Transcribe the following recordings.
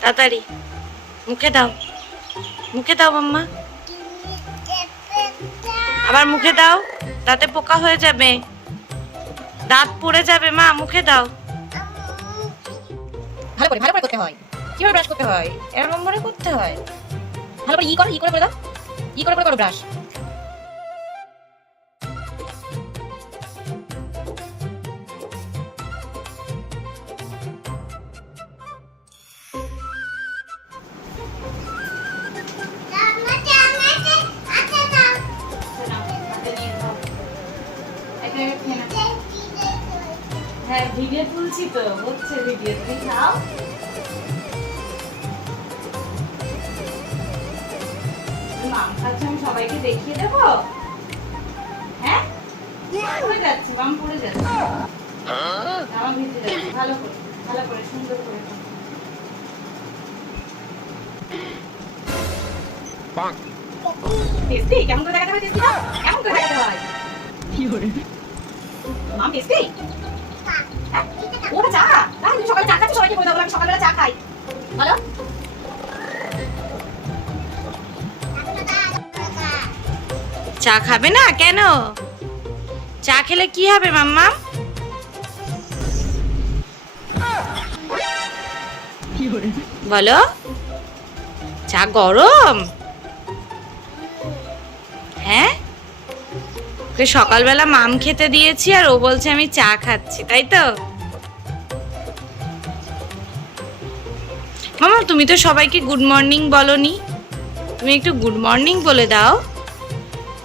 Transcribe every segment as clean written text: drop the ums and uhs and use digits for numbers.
তাড়াতাড়ি মুখে দাও, মুখে দাও মাম্মা, আবার মুখে দাও, দাঁতে পোকা হয়ে যাবে, দাঁত পড়ে যাবে মা, মুখে দাও। ভালো করে করতে হয়। কিভাবে ব্রাশ করতে হয় এরকম করে করতে হয়। ভালো করে ই করে দাও, ই করে করো ব্রাশ। হ্যাঁ ভিডিও তুলছি তো, হচ্ছে ভিডিও, তুমি খাও। মাম খাচ্ছে, আমি সবাইকে দেখিয়ে দেবো। হ্যাঁ পড়ে যাচ্ছে, মাম পড়ে যাচ্ছে, আমার ভিজে যাচ্ছে। ভালো করে সুন্দর করে টেস্টি কেমন করে দেখাতে হয়, টেস্টি কেমন করে দেখাতে হয়, কি করে মাম টেস্টি। ওটা চা, তাই তুমি সকালে চা খাচ্ছ, সবাইকে বলে দাও আমি সকালবেলা চা খাই। বলো চা খাবে না কেন? চা খেলে কি হবে মাম্মা? বলো চা গরম। হ্যাঁ ওকে সকালবেলা মাম খেতে দিয়েছি আর ও বলছে আমি চা খাচ্ছি, তাই তো? মামা তুমি তো সবাইকে গুড মর্নিং বলনি, তুমি একটু গুড মর্নিং বলে দাও।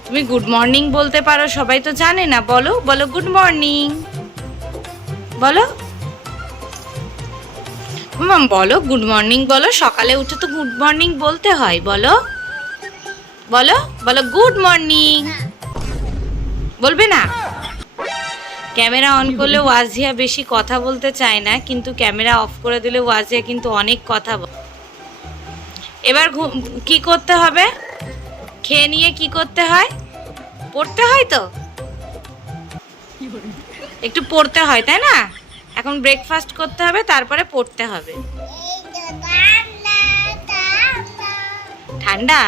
তুমি গুড মর্নিং বলতে পারো, সবাই তো জানে না। বলো বলো গুড মর্নিং, বলো মাম, বলো গুড মর্নিং বলো, সকালে উঠে তো গুড মর্নিং বলতে হয়। বলো বলো বলো গুড মর্নিং, বলবে না? ক্যামেরা অন করলে ওয়াজিয়া বেশি কথা বলতে চায় না, কিন্তু ক্যামেরা অফ করে দিলে ওয়াজিয়া কিন্তু অনেক কথা বলে। এবার কি করতে হবে? খেয়ে নিয়ে কি করতে হয়? পড়তে হয় তো, একটু পড়তে হয় তাই না? এখন ব্রেকফাস্ট করতে হবে, তারপরে পড়তে হবে। ঠান্ডা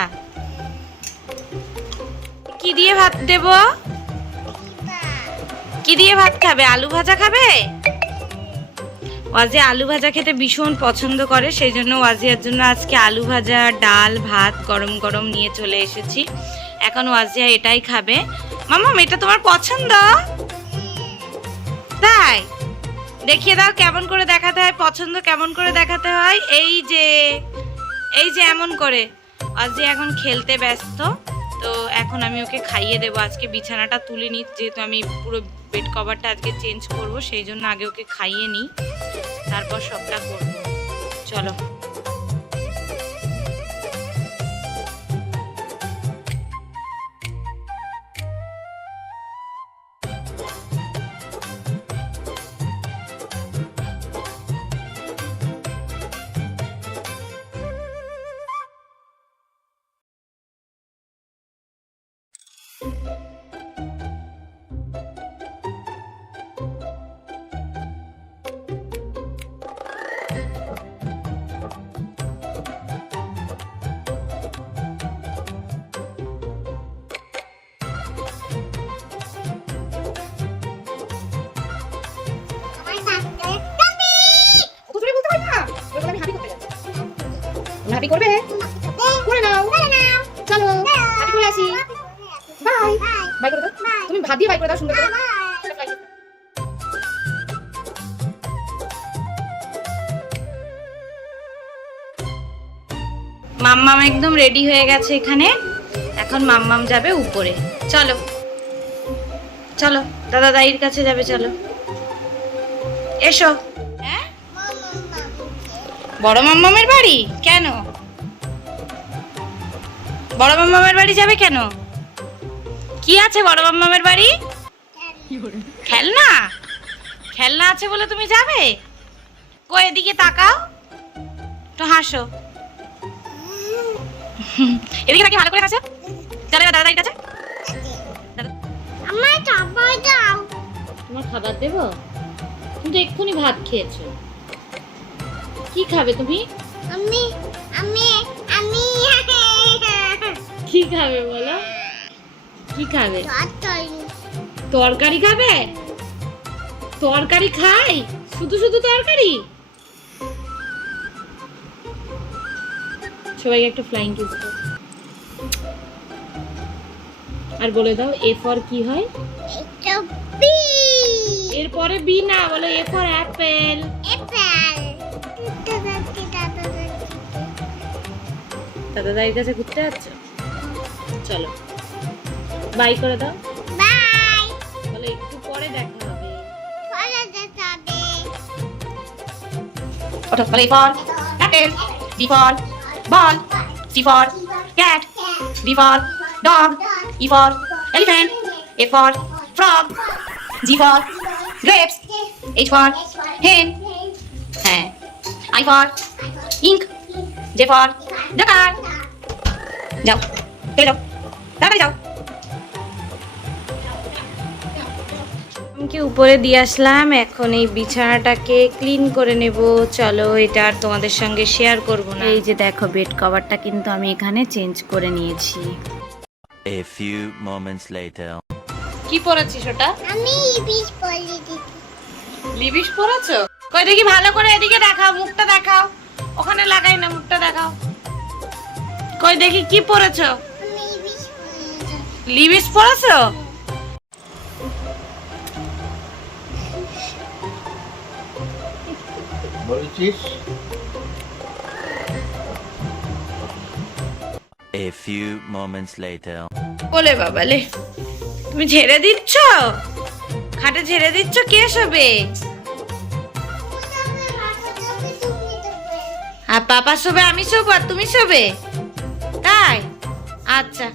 কি দিয়ে ভাত দেব? কি দিয়ে ভাত খাবে? আলু ভাজা খাবে? ওয়াজিয়া আলু ভাজা খেতে ভীষণ পছন্দ করে, সেই জন্য ওয়াজিয়ার জন্য আজকে আলু ভাজা, ডাল, ভাত গরম গরম নিয়ে চলে এসেছি। এখন ওয়াজিয়া এটাই খাবে। মাম্মা এটা তোমার পছন্দ? তাই দেখিয়ে দাও কেমন করে দেখাতে হয়, পছন্দ কেমন করে দেখাতে হয়। এই যে এমন করে। ওয়াজিয়া এখন খেলতে ব্যস্ত, তো এখন আমি ওকে খাইয়ে দেবো। আজকে বিছানাটা তুলে নিই, যেহেতু আমি পুরো বেড কভারটা আজকে চেঞ্জ করব, সেই জন্য আগে ওকে খাইয়ে নিই, তারপর সবটা করব। চলো হ্যাপি করবে, করে নাও, চলো হ্যাপি করে আসি। বাই বাই করে দাও, তুমি ভাত দিয়ে বাই করে দাও সুন্দর করে। মাম্মাম একদম রেডি হয়ে গেছে এখানে, এখন মাম্মাম যাবে উপরে। চলো চলো দাদা দাইয়ের কাছে যাবে, চলো এসো। হ্যাঁ বড় মাম্মামের বাড়ি কেন? বড় মাম্মামের বাড়ি যাবে কেন? কি আছে বড় মাম্মামের বাড়ি? খেলনা, খেলনা আছে বলে তুমি যাবে? কই এদিকে তাকাও, তো হাসো। এদিকে নাকি ভালো করে হাসো। চলো দাদা দাদার কাছে। আমার খাবার দাও। তোমার খাবার দেবো? তুমি তো এক্ষুনি ভাত খেয়েছো। কি খাবে তুমি? আমি আমি আমি কি খাবে বলো? কি খাবে? তরকারি খাবে? তরকারি খাই? শুধু শুধু তরকারি? সবাইকে একটা ফ্লাইং কিস দাও। আর বলে দাও এ ফর কি হয়? এটা বি এরপরে বি না, বলো এ ফর অ্যাপেল। অ্যাপেল দাদা দাদির কাছে ঘুরতে যাচ্ছ? চলো বাই করে দাও। বাই বলো একটু পরে দেখা হবে। পরে দেখাবে ওঠো, বলো A for apple, B for ball, C for cat, D for dog, E for elephant, F for frog, G for grapes, H for hen, হ্যাঁ, I for ink, J for joker. যাও চলে যাও, তাড়াতাড়ি যাও। উপরে দিয়ে আসলাম, এখন এই বিছানাটাকে ক্লিন করে নেব। চলো, এটা আর তোমাদের সঙ্গে শেয়ার করব না। এই যে দেখো বেড কভারটা কিন্তু আমি এখানে চেঞ্জ করে নিয়েছি। A few moments later. কি পরেছিস ওটা? আমি বিষ পরে দিচ্ছি লিবিশ পরেছো? কই দেখি ভালো করে, এদিকে দেখাও, মুখটা দেখাও। ওখানে লাগাই না, মুখটা দেখাও। কই দেখি কি পরেছো? আমি বিষ পরে দিচ্ছি লিবিশ পরেছো? বলছিস A few moments later. বলে বাবালে, তুমি ঝেড়ে দিচ্ছ? খাটে ঝেড়ে দিচ্ছ? কে শোবে? আর পাপা শোবে, আমি শোবো, আর তুমি শোবে? তাই? আচ্ছা,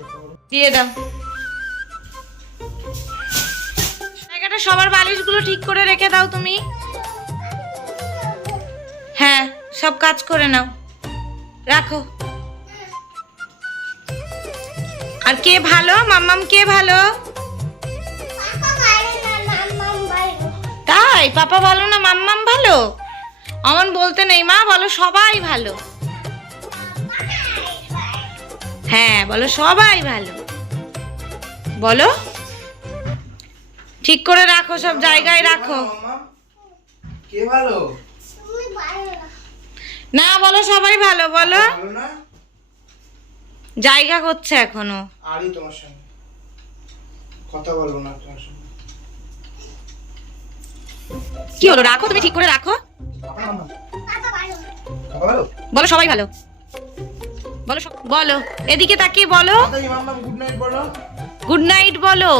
দিয়ে দাও। জায়গাটা সবার বালিশগুলো ঠিক করে রেখে দাও তুমি। হ্যাঁ, সব কাজ করে নাও, রাখো। আর কে ভালো? মাম্মাম কে ভালো? তাই? পাপা ভালো না মাম্মাম ভালো? অমন বলতে নেই মা, বলো সবাই ভালো। হ্যাঁ বলো সবাই ভালো, বলো। ঠিক করে রাখো, সব জায়গায় রাখো। কে ভালো? না বলো সবাই ভালো, বলো। ভালো না? জায়গা করছে এখনো। আরই তোমার সঙ্গে কথা বলবো না তোমার সঙ্গে। কি হলো? রাখো, তুমি ঠিক করে রাখো। কথা বলো। বলো সবাই ভালো, বলো বলো, এদিকে তাকিয়ে বলো। তাই মাম্মা গুড নাইট বলো। গুড নাইট বলো,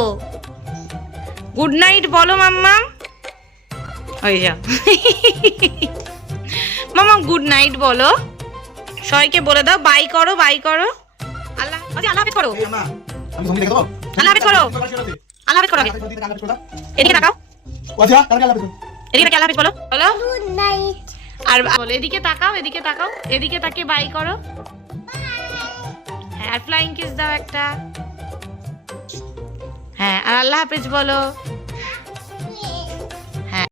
গুড নাইট বলো মাম্মাম। ওই যা মাম্মাম গুড নাইট বলো। সবাইকে বলে দাও, বাই করো, বাই করো। আল্লাহ, আল্লাহ হাফেজ করো। এই মা, আমি ঘুমিয়ে দেখো। আল্লাহ হাফেজ করো, আল্লাহ হাফেজ করো। এদিকে তাকাও, আচ্ছা কালকে আলাপ করব। এদিকে তাকিয়ে আল্লাহ হাফেজ বলো, বলো। গুড নাইট আর বলো এদিকে তাকাও, এদিকে তাকাও, এদিকে তাকিয়ে বাই করো। হ্যাঁ, আর ফ্লাইং কিস দাও একটা। হ্যাঁ, আর আল্লাহ হাফেজ বলো।